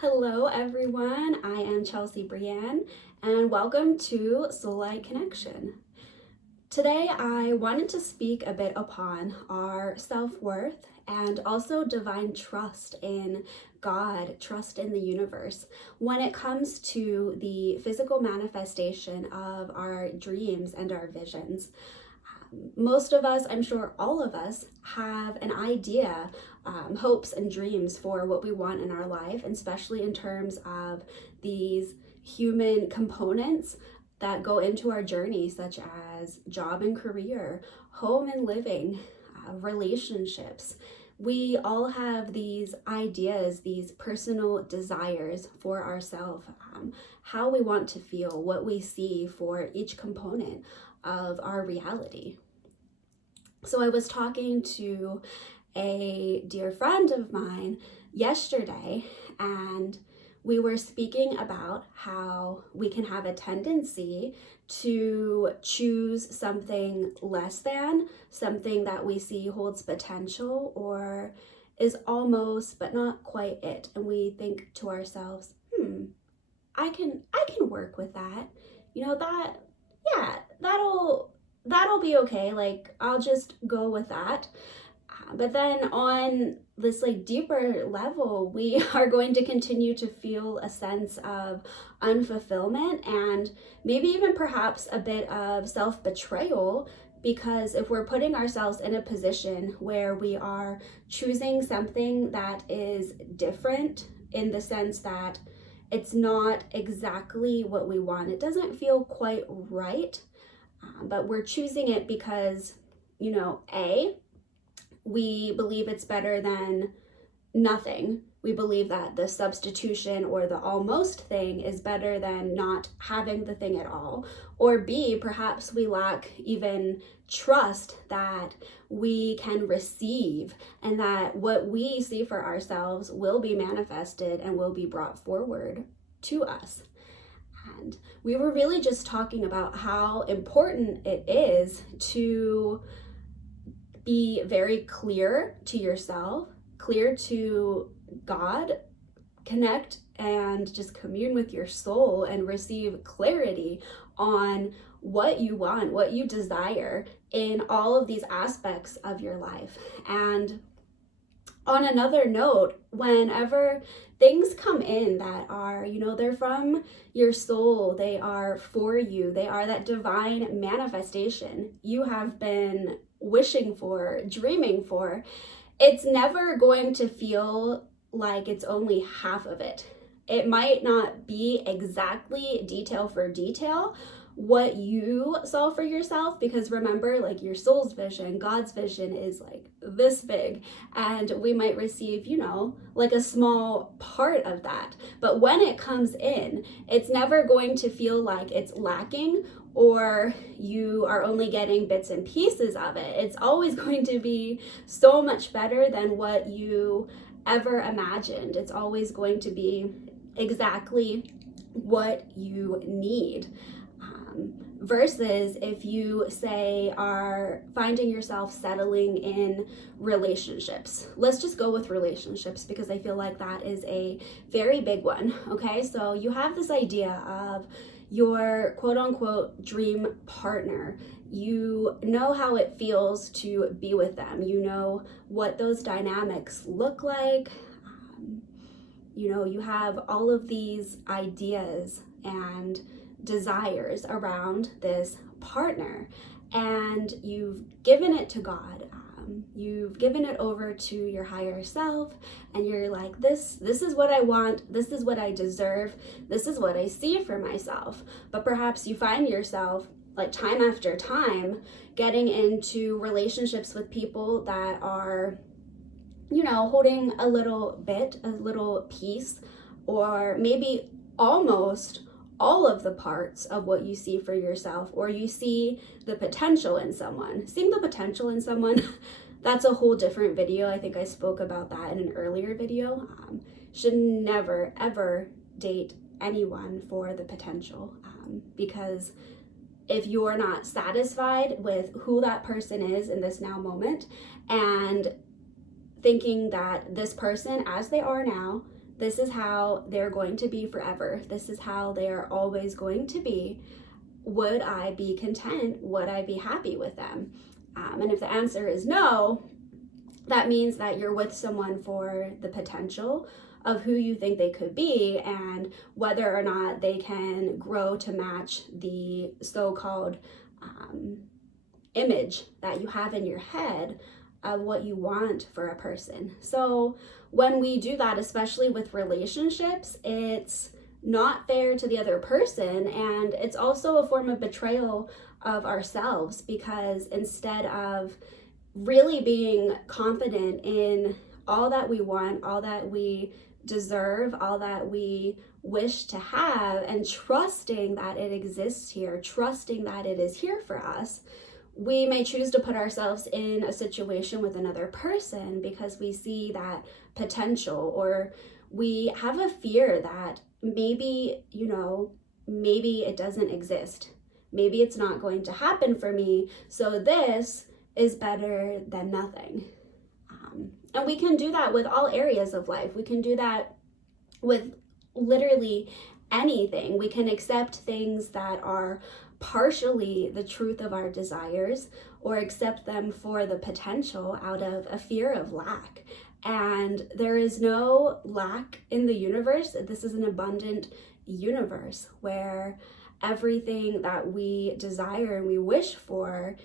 Hello everyone, I am Chelsea Brienne and welcome to Soullight Connection. Today I wanted to speak a bit upon our self-worth and also divine trust in God, trust in the universe when it comes to the physical manifestation of our dreams and our visions. Most of us, I'm sure all of us, have an idea, hopes and dreams for what we want in our life, and especially in terms of these human components that go into our journey, such as job and career, home and living, relationships. We all have these ideas, these personal desires for ourselves, how we want to feel, what we see for each component of our reality. So I was talking to a dear friend of mine yesterday, and we were speaking about how we can have a tendency to choose something less than, something that we see holds potential or is almost but not quite it. And we think to ourselves, I can work with that. That'll be okay. Like, I'll just go with that. But then on this deeper level, we are going to continue to feel a sense of unfulfillment and maybe even perhaps a bit of self-betrayal, because if we're putting ourselves in a position where we are choosing something that is different in the sense that it's not exactly what we want, it doesn't feel quite right, but we're choosing it because, we believe it's better than nothing. We believe that the substitution or the almost thing is better than not having the thing at all. Or B, perhaps we lack even trust that we can receive and that what we see for ourselves will be manifested and will be brought forward to us. And we were really just talking about how important it is to be very clear to yourself, clear to God, connect and just commune with your soul and receive clarity on what you want, what you desire in all of these aspects of your life. And on another note, whenever things come in that are, they're from your soul, they are for you, they are that divine manifestation you have been wishing for, dreaming for, it's never going to feel like it's only half of it. It might not be exactly detail for detail what you saw for yourself, because remember, your soul's vision, God's vision is this big, and we might receive, a small part of that. But when it comes in, it's never going to feel like it's lacking or you are only getting bits and pieces of it. It's always going to be so much better than what you ever imagined. It's always going to be exactly what you need. Versus if you, say, are finding yourself settling in relationships. Let's just go with relationships because I feel like that is a very big one, okay? So you have this idea of your quote-unquote dream partner. You know how it feels to be with them. You know what those dynamics look like. You have all of these ideas and desires around this partner, and you've given it to God. You've given it over to your higher self, and you're like, this is what I want, this is what I deserve, this is what I see for myself. But perhaps you find yourself time after time getting into relationships with people that are holding a little piece, or maybe almost all of the parts of what you see for yourself, or you see the potential in someone. Seeing the potential in someone, that's a whole different video. I think I spoke about that in an earlier video. Should never, ever date anyone for the potential, because if you're not satisfied with who that person is in this now moment and thinking that this person, as they are now, this is how they're going to be forever. This is how they are always going to be. Would I be content? Would I be happy with them? And if the answer is no, that means that you're with someone for the potential of who you think they could be and whether or not they can grow to match the so-called image that you have in your head of what you want for a person. So when we do that, especially with relationships, it's not fair to the other person, and it's also a form of betrayal of ourselves, because instead of really being confident in all that we want, all that we deserve, all that we wish to have, and trusting that it exists here, trusting that it is here for us, we may choose to put ourselves in a situation with another person because we see that potential, or we have a fear that maybe, maybe it doesn't exist. Maybe it's not going to happen for me. So this is better than nothing. And we can do that with all areas of life. We can do that with literally anything. We can accept things that are partially the truth of our desires, or accept them for the potential out of a fear of lack. And there is no lack in the universe. This is an abundant universe where everything that we desire and we wish for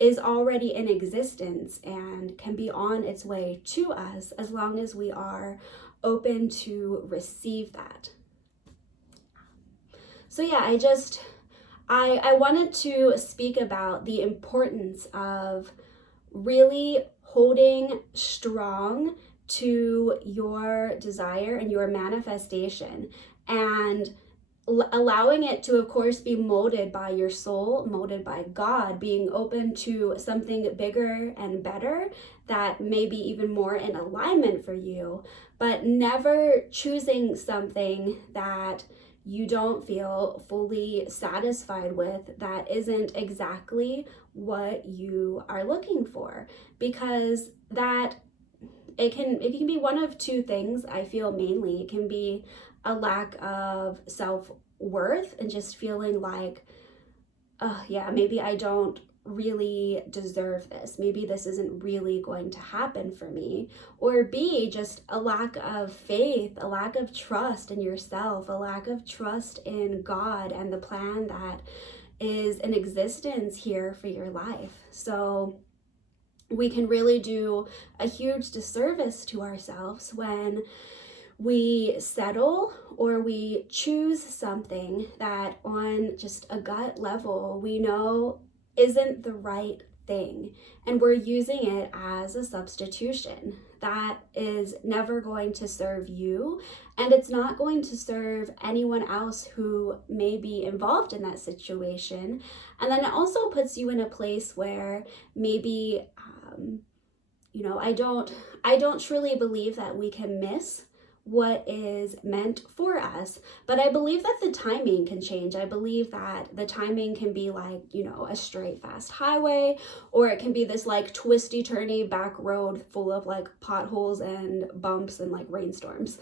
is already in existence and can be on its way to us as long as we are open to receive that. So yeah, I wanted to speak about the importance of really holding strong to your desire and your manifestation, and allowing it to, of course, be molded by your soul, molded by God, being open to something bigger and better that may be even more in alignment for you, but never choosing something that you don't feel fully satisfied with, that isn't exactly what you are looking for, because that it can be one of two things. I feel mainly it can be a lack of self-worth and just feeling like, oh yeah, maybe I don't really deserve this. Maybe this isn't really going to happen for me. Or B, just a lack of faith, a lack of trust in yourself, a lack of trust in God and the plan that is in existence here for your life. So we can really do a huge disservice to ourselves when we settle or we choose something that on just a gut level we know isn't the right thing, and we're using it as a substitution that is never going to serve you, and it's not going to serve anyone else who may be involved in that situation. And then it also puts you in a place where maybe I don't truly believe that we can miss what is meant for us, but I believe that the timing can change. I believe that the timing can be like, a straight fast highway, or it can be this like twisty turny back road full of like potholes and bumps and like rainstorms.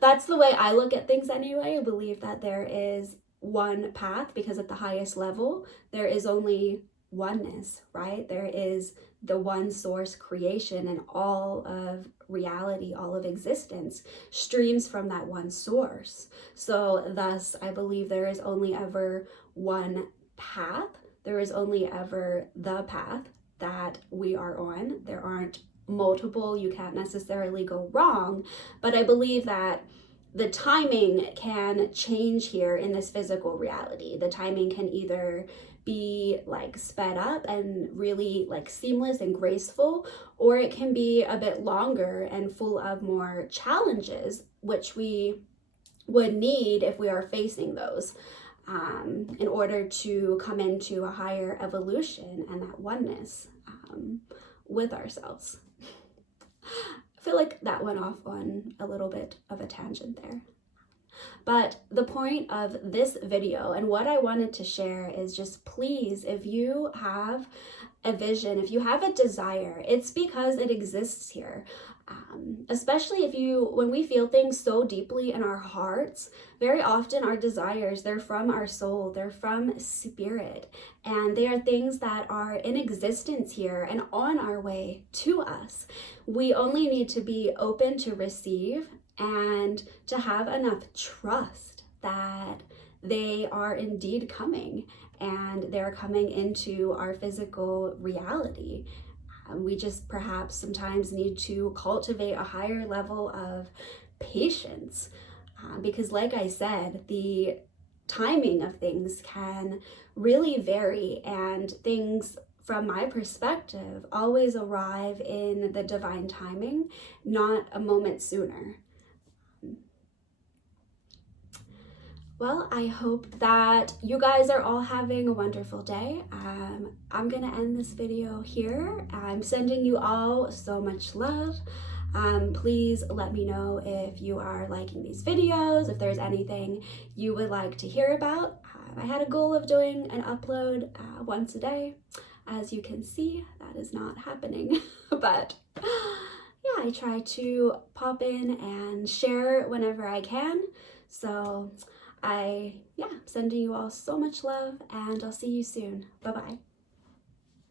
That's the way I look at things anyway. I believe that there is one path, because at the highest level there is only oneness, right? There is the one source creation, and all of reality, all of existence streams from that one source. So thus, I believe there is only ever one path. There is only ever the path that we are on. There aren't multiple. You can't necessarily go wrong, but I believe that the timing can change here in this physical reality. The timing can either be like sped up and really like seamless and graceful, or it can be a bit longer and full of more challenges, which we would need if we are facing those in order to come into a higher evolution and that oneness with ourselves. I feel like that went off on a little bit of a tangent there. But the point of this video and what I wanted to share is just, please, if you have a vision, if you have a desire, it's because it exists here. Especially when we feel things so deeply in our hearts, very often our desires, they're from our soul, they're from spirit, and they are things that are in existence here and on our way to us. We only need to be open to receive and to have enough trust that they are indeed coming, and they're coming into our physical reality. We just perhaps sometimes need to cultivate a higher level of patience, because like I said, the timing of things can really vary, and things from my perspective always arrive in the divine timing, not a moment sooner. Well, I hope that you guys are all having a wonderful day. I'm gonna end this video here. I'm sending you all so much love. Please let me know if you are liking these videos, if there's anything you would like to hear about. I had a goal of doing an upload once a day. As you can see, that is not happening, but yeah, I try to pop in and share whenever I can. So sending you all so much love, and I'll see you soon. Bye-bye.